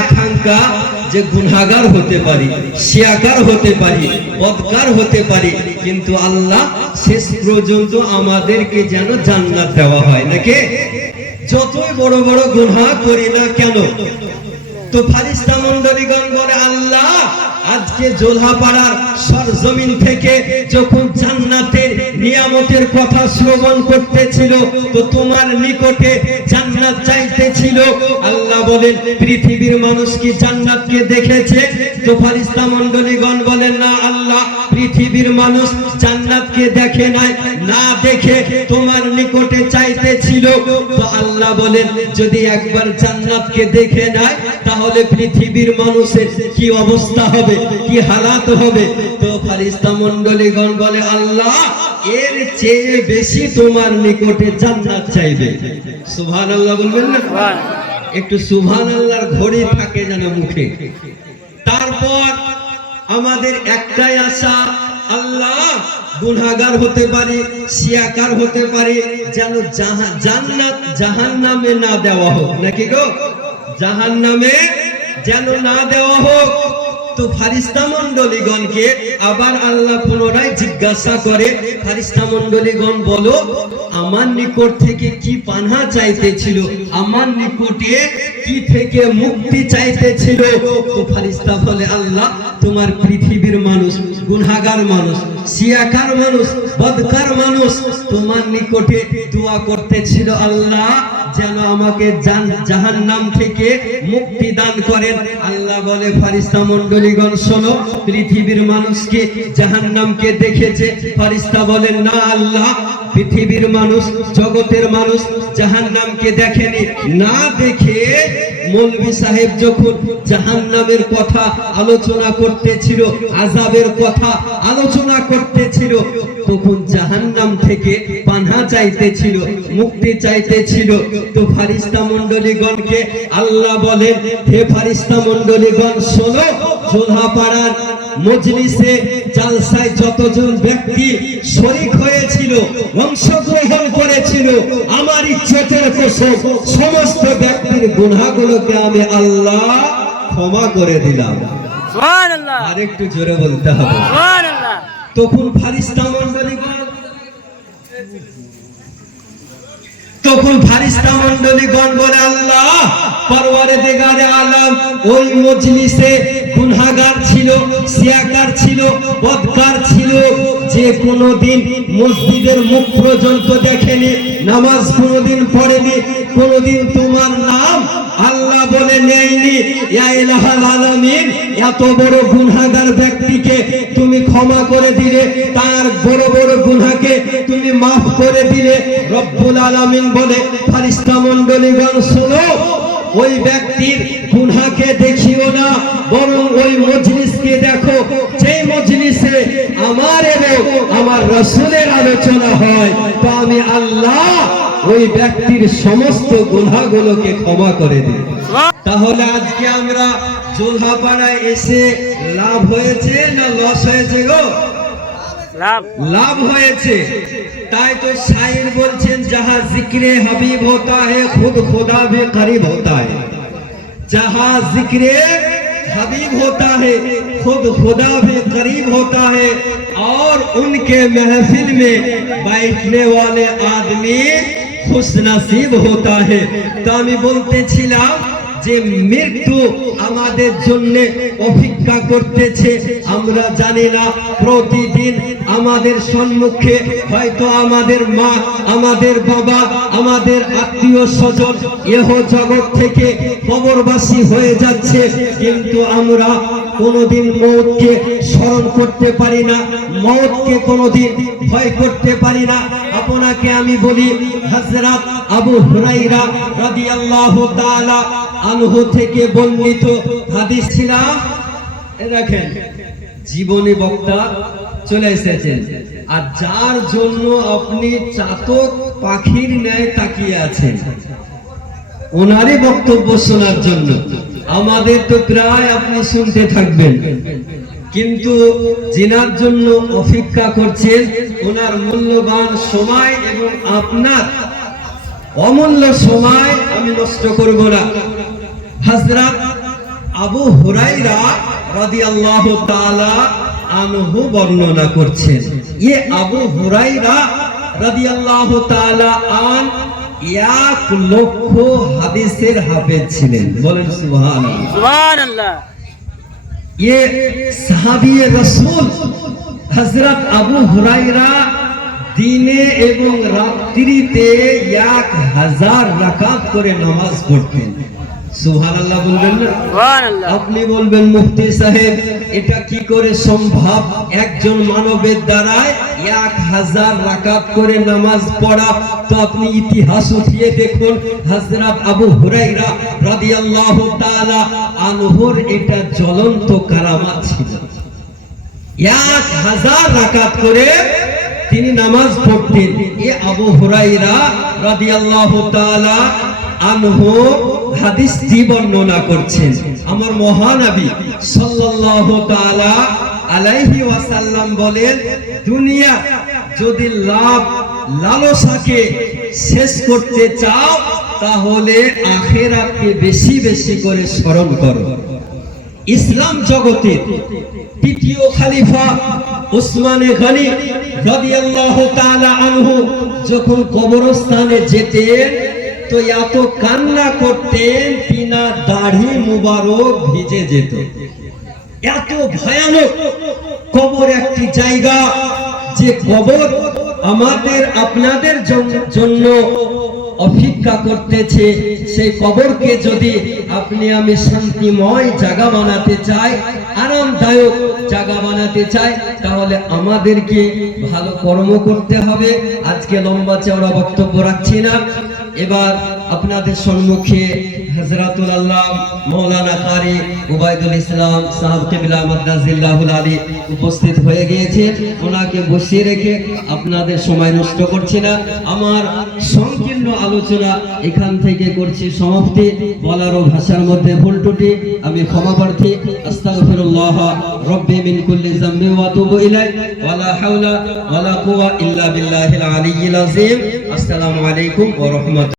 আকাঙ্ক্ষা যে গুনাহগার হতে পারি, শিয়াকার হতে পারি, বদকার হতে পারি, কিন্তু আল্লাহ শেষ পর্যন্ত আমাদেরকে যেন জান্নাত দেওয়া হয় নাকি, যতই বড় বড় গুনাহ করি না কেন। তো ফারিস্তা মণ্ডলীগণ বলে, আল্লাহ আজকে জোলহাপাড়ার সরজমিন থেকে যখন জান্নাতের নিয়ামতের কথা শ্রবণ করতেছিল, তো তোমার নিকটে জান্নাত চাইতেছিল। আল্লাহ বলেন, পৃথিবীর মানুষ কি জান্নাতকে দেখেছে? তো ফারিস্তা মণ্ডলীগণ বলেন, না আল্লাহ, পৃথিবীর মানুষ জান্নাতকে দেখে নাই, না দেখে তোমার নিকটে চাইতেছিল। তো আল্লাহ বলেন, যদি একবার জান্নাতকে দেখে নেয় তাহলে পৃথিবীর মানুষের কি অবস্থা হবে, কি হালাত হবে? তো ফারিস্তা মণ্ডলীগণ বলে, আল্লাহ এর চেয়ে বেশি তোমার নিকটে জান্নাত চাইবে। সুবহানাল্লাহ বলবেন না? একটু সুবহানাল্লাহর ঘড়ি থাকে যেন মুখে। তারপর আমাদের একটাই আশা, আল্লাহ গুনাহগার হতে পারি, শিয়াকার হতে পারি, যেন জান্নাত জাহান্নামে না দেওয়া হোক নাকি গো, জাহান্নামে যেন না দেওয়া হোক। তো ফারিস্তা মণ্ডলীগণকে আবার আল্লাহ পুনরায় জিজ্ঞাসা করে, ফারিস্তা মণ্ডলীগণ বলো, আমার নিকট থেকে কি পানাহ চাইতেছিল, আমার নিকটে কি থেকে মুক্তি চাইতেছিল? তো ফারিস্তা বলে, আল্লাহ তোমার পৃথিবীর মানুষ, গুনাহগার মানুষ, শিয়াকার মানুষ, বদকার মানুষ তোমার নিকটে দোয়া করতেছিল, আল্লাহ যেন আমাকে জাহান্নাম থেকে মুক্তি দান করেন। আল্লাহ বলে, ফারিস্তা মণ্ডলীগণ শোনো, পৃথিবীর মানুষকে জাহান্নামকে দেখেছে? ফারিস্তা বলেন, না আল্লাহ, পৃথিবীর মানুষ, জগতের মানুষ জাহান্নামকে দেখেনি। না দেখে মৌলভী সাহেব যখন জাহান্নামের কথা আলোচনা করতেছিল, আযাবের কথা আলোচনা করতেছিল, তখন জাহান্নাম থেকে পানাহ চাইতেছিল, মুক্তি চাইতেছিল। তো ফারিস্তা মণ্ডলীগণকে আল্লাহ বলেন, হে ফারিস্তা মণ্ডলীগণ শোনো, জোলহাপাড়ার মজলিসে জালসায় যতজন ব্যক্তি শরীক হয়েছিল, অংশগ্রহণ করেছিল, আমার ইজ্জতের কসম সমস্ত ব্যক্তির গুনাহগুলোকে আমি আল্লাহ ক্ষমা করে দিলাম। সুবহানাল্লাহ, আর একটু জোরে বলতে হবে সুবহানাল্লাহ। তখন ফারিস্তা মণ্ডলীগণ বলে, আল্লাহ পরওয়ারদিগারে আলম, ওই মজলিসে গুনাহগার ছিল, শিয়াকার ছিল, বদকার ছিল, যে কোনোদিন মসজিদের মুখ পর্যন্ত দেখেনি, নামাজ কোনোদিন পড়েনি, কোনোদিন তোমার নাম আল্লাহ বলে নেয়নি। ইয়া ইলাহাল আলামিন, এত বড় গুনাহগার ব্যক্তিকে তুমি ক্ষমা করে দিলে, তার বড় বড় গুনাহকে তুমি মাফ করে দিলে। রব্বুল আলামিন বলে, ফারিস্তা মণ্ডলীগণ শোনো, ওই ব্যক্তির গুনাহকে দেখিও না, বরং ওই মজলিসকে দেখো, যে মজলিসে আমার এবং আমার রাসূলের আলোচনা হয়। তো আমি আল্লাহ ওই ব্যক্তির সমস্ত গুনাহগুলোকে ক্ষমা করে দিই। তাহলে আজকে আমরা জোলহাপাড়ায় এসে লাভ হয়েছে না লস হয়েছে গো? লাভ হয়েছে। তাই তো শায়ের বলছেন, যাহা জিক্রে হাবিব होता है खुद खुदा भी करीब होता है, जहां जिक्रे हबीब होता है खुद खुदा भी करीब होता है, और उनके महफिल में बैठने वाले आदमी खुश नसीब होता है। तो আমি বলতেছিলাম যে মৃত্যু আমাদের জন্য অপেক্ষা করতেছে, আমরা জানি না। প্রতিদিন আমাদের সম্মুখে হয়তো আমাদের মা, আমাদের বাবা, আমাদের আত্মীয় স্বজন ইহ জগৎ থেকে কবরবাসী হয়ে যাচ্ছে, কিন্তু আমরা কোনোদিন মওতকে স্মরণ করতে পারি না, মওতকে কোনোদিন ভয় করতে পারি না। আপনাকে আমি বলি, হযরত আবু হুরায়রা রাদিয়াল্লাহু তাআলা আনহু থেকে বর্ণিত হাদিস ছিলাম, দেখেন জীবনী বক্তা চলে এসেছেন, আর যার জন্য আপনি চাতক পাখির ন্যায় তাকিয়ে আছেন ওনারই বক্তব্য শোনার জন্য। আমাদের তো প্রায় আপনি শুনতে থাকবেন, কিন্তু জিনার জন্য অপেক্ষা করছেন, ওনার মূল্যবান সময় এবং আপনার অমূল্য সময় আমি নষ্ট করব না। হযরত আবু হুরায়রা রাদিয়াল্লাহু তাআলা আনহু বর্ণনা করছেন। আবু হুরায়রা রাদিয়াল্লাহু তাআলা আন 1,00,000 হাদিসের হাফেজ ছিলেন। বলেন সুবহানাল্লাহ। সুবহানাল্লাহ। সাহাবী রাসূল হযরত আবু হুরায়রা দিনে এবং রাত্রিতে 1000 রাকাত করে নামাজ পড়তেন। সুবহানাল্লাহ বলবেন না? সুবহানাল্লাহ। আপনি বলবেন মুফতি সাহেব এটা কি করে সম্ভব একজন মানবের দ্বারায় 1000 রাকাত করে নামাজ পড়া? তো আপনি ইতিহাস উঠিয়ে দেখুন, হযরত আবু হুরায়রা রাদিয়াল্লাহু তাআলা আনহুর এটা জ্বলন্ত কারামাত ছিল। 1000 রাকাত করে তিনি নামাজ পড়তেন। আবু হুরায়রা রাদিয়াল্লাহু তাআলা আনহু হাদিসটি বর্ণনা করছেন। আমার মহানবী সাল্লাল্লাহু তাআলা আলাইহি ওয়াসাল্লাম বলেন, দুনিয়া যদি লাভ লালসাকে শেষ করতে চাও তাহলে আখিরাতকে বেশি বেশি করে স্মরণ করো। ইসলাম জগতের তৃতীয় খলিফা উসমানে গনি রাদিয়াল্লাহু তাআলা আনহু যখন কবরস্থানে যেতেন তো এত কান্না করতেন তিনার দাড়ি মুবারক ভিজে যেত। এত ভয়ানক কবর একটি জায়গা, যে কবর আমাদের আপনাদের জন্য অপেক্ষা করতেছে। সেই কবরকে যদি আপনি আমি শান্তিময় জায়গা বানাতে চাই, আরামদায়ক জায়গা বানাতে চাই, তাহলে আমাদেরকে ভালো কর্ম করতে হবে। আজকে লম্বা চওড়া বক্তব্য রাখছি না। এবার আপনাদের সম্মুখে হযরতুল আল্লাহ মাওলানা কারি উবাইদুল ইসলাম সাহেব কিবলা মাদ্দাজিল্লাহুল আলী উপস্থিত হয়ে গিয়েছেন। ওনাকে বসিয়ে রেখে আপনাদের সময় নষ্ট করছি না। আমার সংকীর্ণ আলোচনা এখান থেকে করছি সমাপ্তি। বলারও ভাষার মধ্যে ভুল ত্রুটি আমি ক্ষমা প্রার্থী। আস্তাগফিরুল্লাহ রাব্বি মিন কুল্লি যামবি ওয়া আতুবু ইলাইহি ওয়া লা হাওলা ওয়া লা কুওয়া ইল্লা বিল্লাহিল আলিয়্যিল আযীম। আসসালামু আলাইকুম ওয়া রাহমাতুল্লাহ।